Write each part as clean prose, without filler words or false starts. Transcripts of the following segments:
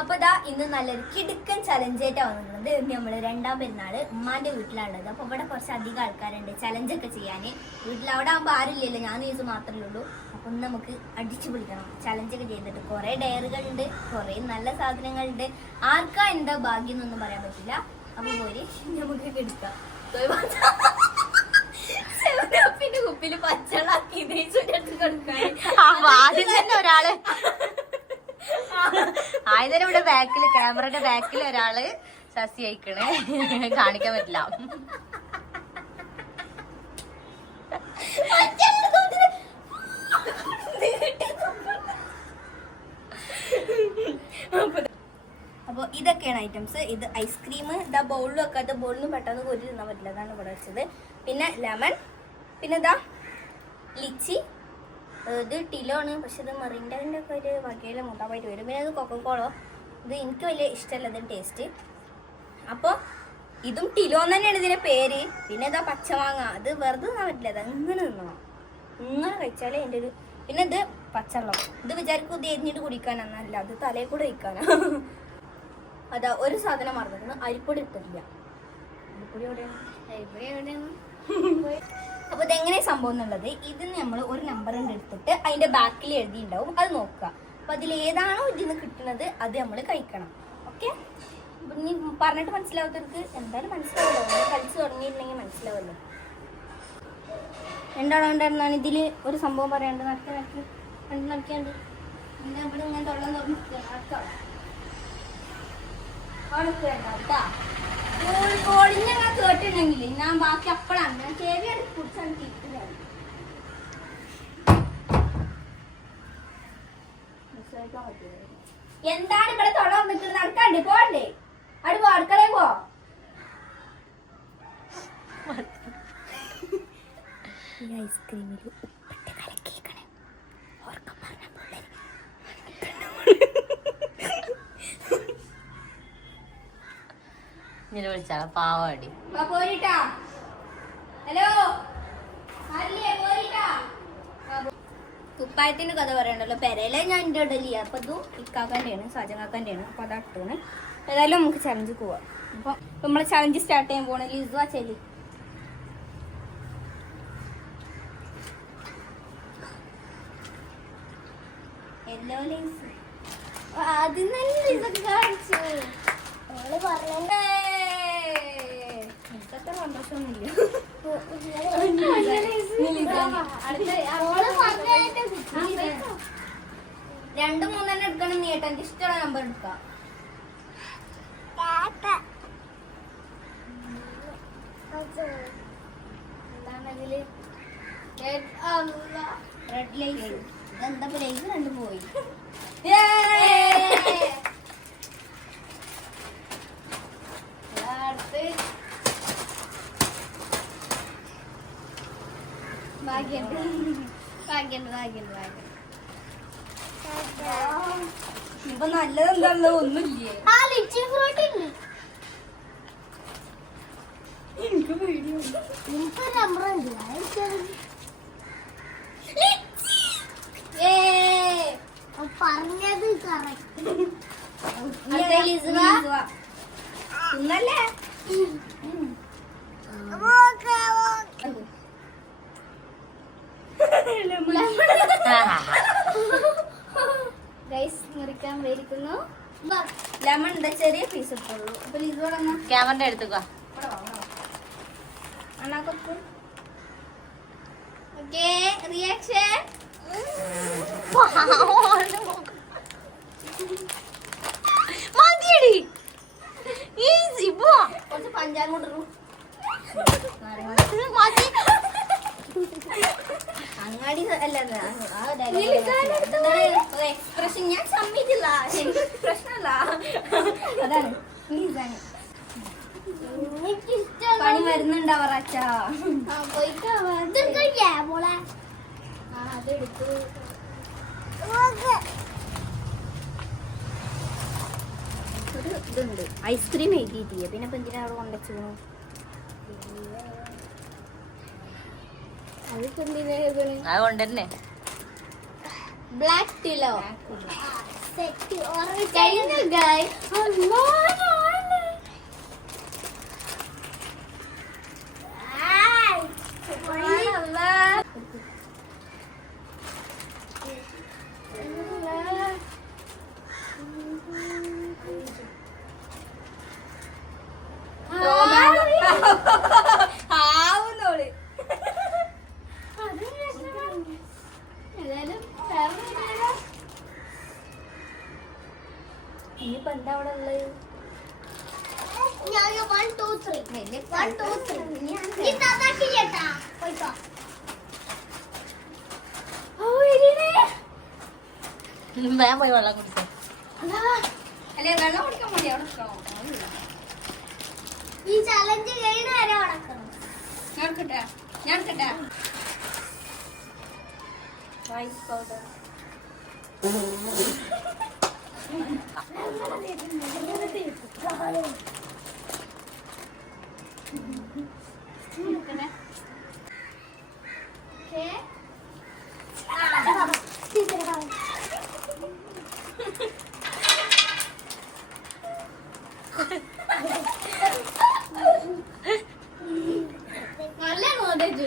അപ്പൊ ഇതാ ഇന്ന് നല്ലൊരു കിടുക്കൻ ചലഞ്ചായിട്ടാണ് വന്നിട്ടുള്ളത്. നമ്മള് രണ്ടാം പെരുന്നാള് ഉമ്മാന്റെ വീട്ടിലാണുള്ളത്. അപ്പൊ ഇവിടെ കുറച്ച് അധികം ആൾക്കാരുണ്ട് ചലഞ്ചൊക്കെ ചെയ്യാന്. വീട്ടിൽ അവിടെ ആകുമ്പോ ആരില്ലല്ലോ, ഞാൻ ദിവസം മാത്രമേ ഉള്ളൂ. അപ്പൊ നമുക്ക് അടിച്ചു പിടിക്കണം, ചലഞ്ചൊക്കെ ചെയ്തിട്ട്. കുറെ ഡയറുകളുണ്ട്, കുറെ നല്ല സാധനങ്ങളുണ്ട്. ആർക്കാ എന്താ ഭാഗ്യം എന്നൊന്നും പറയാൻ പറ്റില്ല. അപ്പൊ പോരി നമുക്ക് കിടക്കാം. പിന്നെ കുപ്പില് പച്ചളാക്കി ഒരാള് ആയതിന് ഇവിടെ ബാക്കില് ക്യാമറയുടെ ബാക്കിൽ ഒരാള് സസി അയക്കണേ, കാണിക്കാൻ പറ്റില്ല. അപ്പൊ ഇതൊക്കെയാണ് ഐറ്റംസ്. ഇത് ഐസ്ക്രീം, ഇതാ ബൗളിൽ വെക്കാത്ത, ബൗളിന് പെട്ടെന്ന് കോരി തിന്നാൻ പറ്റില്ല, അതാണ് ഇവിടെ വെച്ചത്. പിന്നെ ലെമൺ, പിന്നെ ഇതാ ലിച്ചി, ഇത് ടിലോണ്, പക്ഷെ ഇത് മെറിൻ്റെ ഒക്കെ ഒരു വകയിലെ മുട്ടാപ്പായിട്ട് വരും. പിന്നെ ഇത് കൊക്കക്കോളോ, ഇത് എനിക്ക് വലിയ ഇഷ്ടമല്ല ഇതിന് ടേസ്റ്റ്. അപ്പോൾ ഇതും ടിലോ തന്നെയാണ് ഇതിന്റെ പേര്. പിന്നെ ഇതാ പച്ചമാങ്ങ, അത് വെറുതെ തിന്നാൻ പറ്റില്ല, അത് ഇങ്ങനെ തിന്നണം, ഇങ്ങനെ കഴിച്ചാലേ എൻ്റെ ഒരു. പിന്നെ ഇത് പച്ചവെള്ളം, ഇത് വിചാരിക്കും ഇത് എരിഞ്ഞിട്ട് കുടിക്കാനല്ല, അത് തലയിൽ കൂടെ കഴിക്കാനാ. അതാ ഒരു സാധനം മറന്നിട്ടുണ്ട്, അരിപ്പൊടി ഇട്ടില്ല. അരിപ്പൊടി എവിടെയാണ്? അരിപ്പൊടി എവിടെയാണ്? അപ്പൊ ഇതെങ്ങനെ സംഭവം എന്നുള്ളത്, ഇതിന് നമ്മൾ ഒരു നമ്പർ എടുത്തിട്ട് അതിന്റെ ബാക്കിൽ എഴുതിയിട്ടുണ്ടാവും, അത് നോക്കുക. അപ്പൊ അതിൽ ഏതാണോ ഇതിന് കിട്ടുന്നത് അത് നമ്മൾ കഴിക്കണം. ഓക്കെ, നീ പറഞ്ഞിട്ട് മനസ്സിലാവാത്തവർക്ക് എന്തായാലും മനസ്സിലാവല്ലോ, കളിച്ചു തുടങ്ങിയിട്ടുണ്ടെങ്കിൽ മനസ്സിലാവല്ലോ. എന്താണെന്നാണ് ഇതിൽ ഒരു സംഭവം പറയാണ്ട്. നടക്കാണ്ട് ഇവിടെ ഇങ്ങനെ തൊള്ളം തുറന്ന് കേട്ടാ കോഴിനെ ഞാൻ കേട്ടിട്ടുണ്ടെങ്കിൽ ഞാൻ ബാക്കി അപ്പഴാണ് ഞാൻ ചെവി അടുത്ത് കുറിച്ചാണ് തിരിക്കുന്നത്. എന്താണ് ഇവിടെ തൊട വന്നിട്ട് നടക്കാണ്ട് പോണ്ടേ? അവിടെ പോ, അടുക്കളയിൽ പോ. ഈ ഐസ്ക്രീമിൽ ഉപ്പിട്ട് കലക്കിക്കണേ, ഓർക്കം പറഞ്ഞ ഇങ്ങനെ വിളിച്ചാ പാവാടി. ഹലോ, കുപ്പായത്തിന്റെ കഥ പറയണ്ടല്ലോ. പെരയിലെ ഞാൻ എൻ്റെ ഇടലിയ. അപ്പൊ ഇതും ഇക്കാക്കാൻ്റെയാണ്, സാജകാക്കാൻ്റെയാണ്. അപ്പൊ അതട്ടാണ്. ഏതായാലും നമുക്ക് ചലഞ്ച് പോവാം. അപ്പൊ നമ്മള് ചലഞ്ച് സ്റ്റാർട്ട് ചെയ്യാൻ പോണേ. ലിസുവാ ചെല്ലി. ആദ്യം തന്നെ ലിസൊക്കെ കാണിച്ചു. എനിക്കത്ര സന്തോഷമൊന്നുമില്ല. രണ്ടും മൂന്നെണ്ണം എടുക്കണം. നീ ഏട്ടാ എനിക്ക് ഇഷ്ടമുള്ള നമ്പർ എടുക്കാം. എന്താണ് അതില്? Red lies. ഇതെന്താ ലൈസ് രണ്ടും പോയി. ഇപ്പൊ നല്ലതെന്താണല്ലോ, ഒന്നുമില്ലേ? എനിക്ക് പറഞ്ഞത് ഇന്നല്ലേ മുറിക്കാൻ വേണ്ടിക്കുന്നു. ലെമൺ എന്താ ചെറിയ പീസ് എടുത്തോളൂ. അപ്പൊ ലിസോടെ ക്യാമറ എടുത്തുക. Okay, reaction. മതിയടി, ഈസി പോ. കുറച്ച് പഞ്ചാര കൊണ്ടിരുന്നു. അങ്ങാടി അല്ല എക്സ്പ്രഷൻ ഞാൻ സമ്മതിച്ചില്ല. പ്രശ്നമല്ല, അതാണ് പണി വരുന്നുണ്ടാവറാച്ചാ. അതെടുത്തു. ഒരു ഇതുണ്ട്, ഐസ്ക്രീം എഴുതിയിട്ടില്ല. പിന്നെ ഇപ്പൊ എന്തിനാ അവിടെ കൊണ്ടുവച്ചു? അതുകൊണ്ട് തന്നെ ബ്ലാക്ക് ടിലോ കഴിഞ്ഞു ഗൈസ്. ആവുന്നോള് ഇനിയിപ്പോ എന്താ അവിടെ ഉള്ളത്? വേഗം പോയി വെള്ളം കുടിച്ചോ. അല്ലെ വെള്ളം കുടിക്കാൻ മതി അവിടെ നിൽക്കണം. ഈ ചലഞ്ച് കഴിഞ്ഞ വരെ നടക്കണം. ഞാൻ എടുക്കട്ടെ ഞാൻ എടുക്കട്ടെ വൈറ്റ് പൗഡർ നല്ല നോട്ടേജ്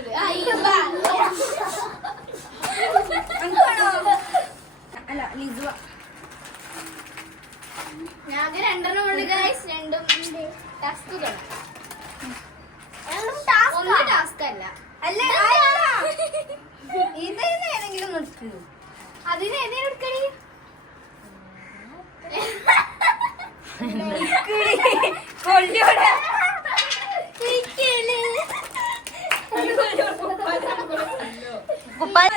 അല്ല ലിജുവ ഞങ്ങൾക്ക് രണ്ടെണ്ണം ഉണ്ട് ഗൈസ്. രണ്ടും ടാസ്കുകൾ. ഒന്ന് ടാസ്ക് അല്ല. അല്ല ഇത് ഏതെങ്കിലും നിർത്ത്. അതിന് ഏതേലും എടുക്കണി. കൊല്ലിയോടെ കുപ്പായ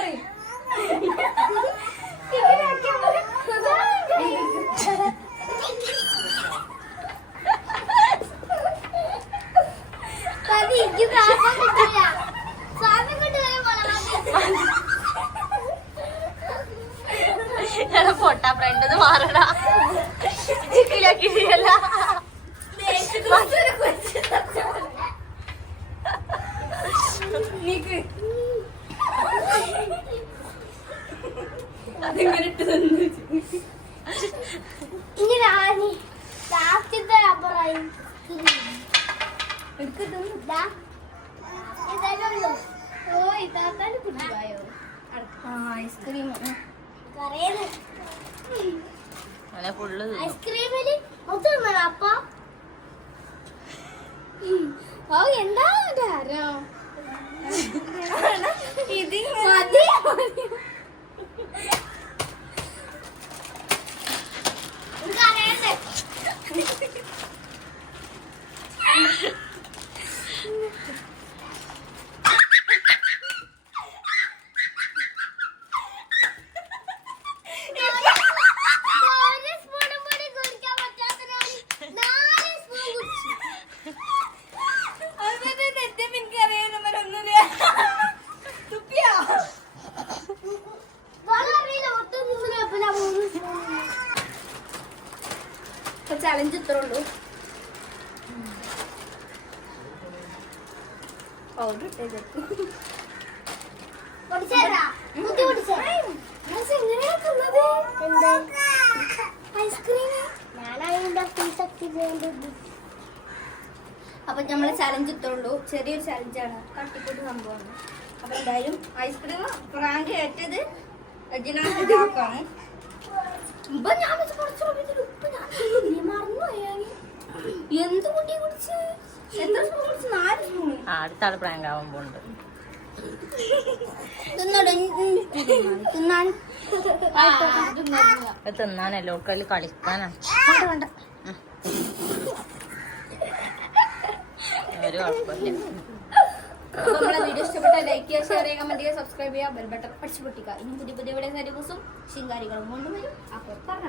എനിക്ക് ശ്വാസം കിട്ടില്ല. ശ്വാസം കിട്ടുവരെ പൊട്ടാ ഫ്രണ്ട് മാറടാ ചിക്കിലാക്കിയല്ല. അതിങ്ങനെ ഇട്ട് തന്നു. ഇങ്ങനെ ലാസ്റ്റത്തെ റബ്ബറായി എടുക്കട്ടെ. ഇതല്ലോ. ഓ ഇതാത്താൻ കുട്ടിയായോ ഐസ്ക്രീം കറിയത് അങ്ങനെ ഫുള്ള് ഐസ്ക്രീമില് ഒത്തുണ്ടോ അപ്പ? ഓ എന്താ ആരോ ഇത് മതി. എനിക്കറിയണ്ടേ. ഒരു സ്പൂണും കൂടി കുടിക്കാൻ പറ്റാത്തതിനാൽ 4 സ്പൂൺ കുടിച്ചു. തുപ്പിയോ വളറിയില്ല ഒട്ടും തിന്നില്ല. 3 സ്പൂൺ. ചലഞ്ച് ഇത്ര ഉള്ളൂ. പൗഡർ ഇട്ടേക്കും. കുടിച്ചേരാ. കുത്തി കുടിച്ചേരാ. ഐസ്ക്രീം ഞാനതിന്റെ ഫീസൊക്കെ ചെയ്യേണ്ടത്. അപ്പൊ നമ്മളെ ചലഞ്ച് ഇത്രേ ഉള്ളൂ. ചെറിയൊരു ചലഞ്ചാണ്, തട്ടിക്കൂട്ട് സംഭവമാണ്. അപ്പൊ എന്തായാലും ഐസ്ക്രീം പ്രാങ്ക് ഏറ്റത് ഇതാക്കാണ്. ഇപ്പൊ ഞാൻ വെച്ച് കുറച്ച് ഉപ്പ് ഞാൻ മറന്നു. എന്ത് കുട്ടി കുടിച്ച് എത്ര സ്പൂൺ കുടിച്ച്? 4 സ്പൂൺ. അടുത്ത ആള് പ്രാങ്ക് ആവാൻ പോകുന്നുണ്ട്. തിന്നാൻ തിന്നാനല്ലോ കളി കളിക്കാനാ. വേണ്ട. ഒരു കുഴപ്പമില്ല. അപ്പൊ നമ്മളെ വീഡിയോ ഇഷ്ടപ്പെട്ടാൽ ലൈക്ക് ചെയ്യുക, ഷെയർ ചെയ്യുക, കമന്റ് ചെയ്യുക, സബ്സ്ക്രൈബ് ചെയ്യുക, ബെൽ ബട്ടൺ അടിച്ചു പൊട്ടിക്കുക. ഇനി പുതിയ പുതിയ വീഡിയോസ് ദിവസവും ശിങ്കാരികളും കൊണ്ടുവരും. അപ്പോൾ പറഞ്ഞ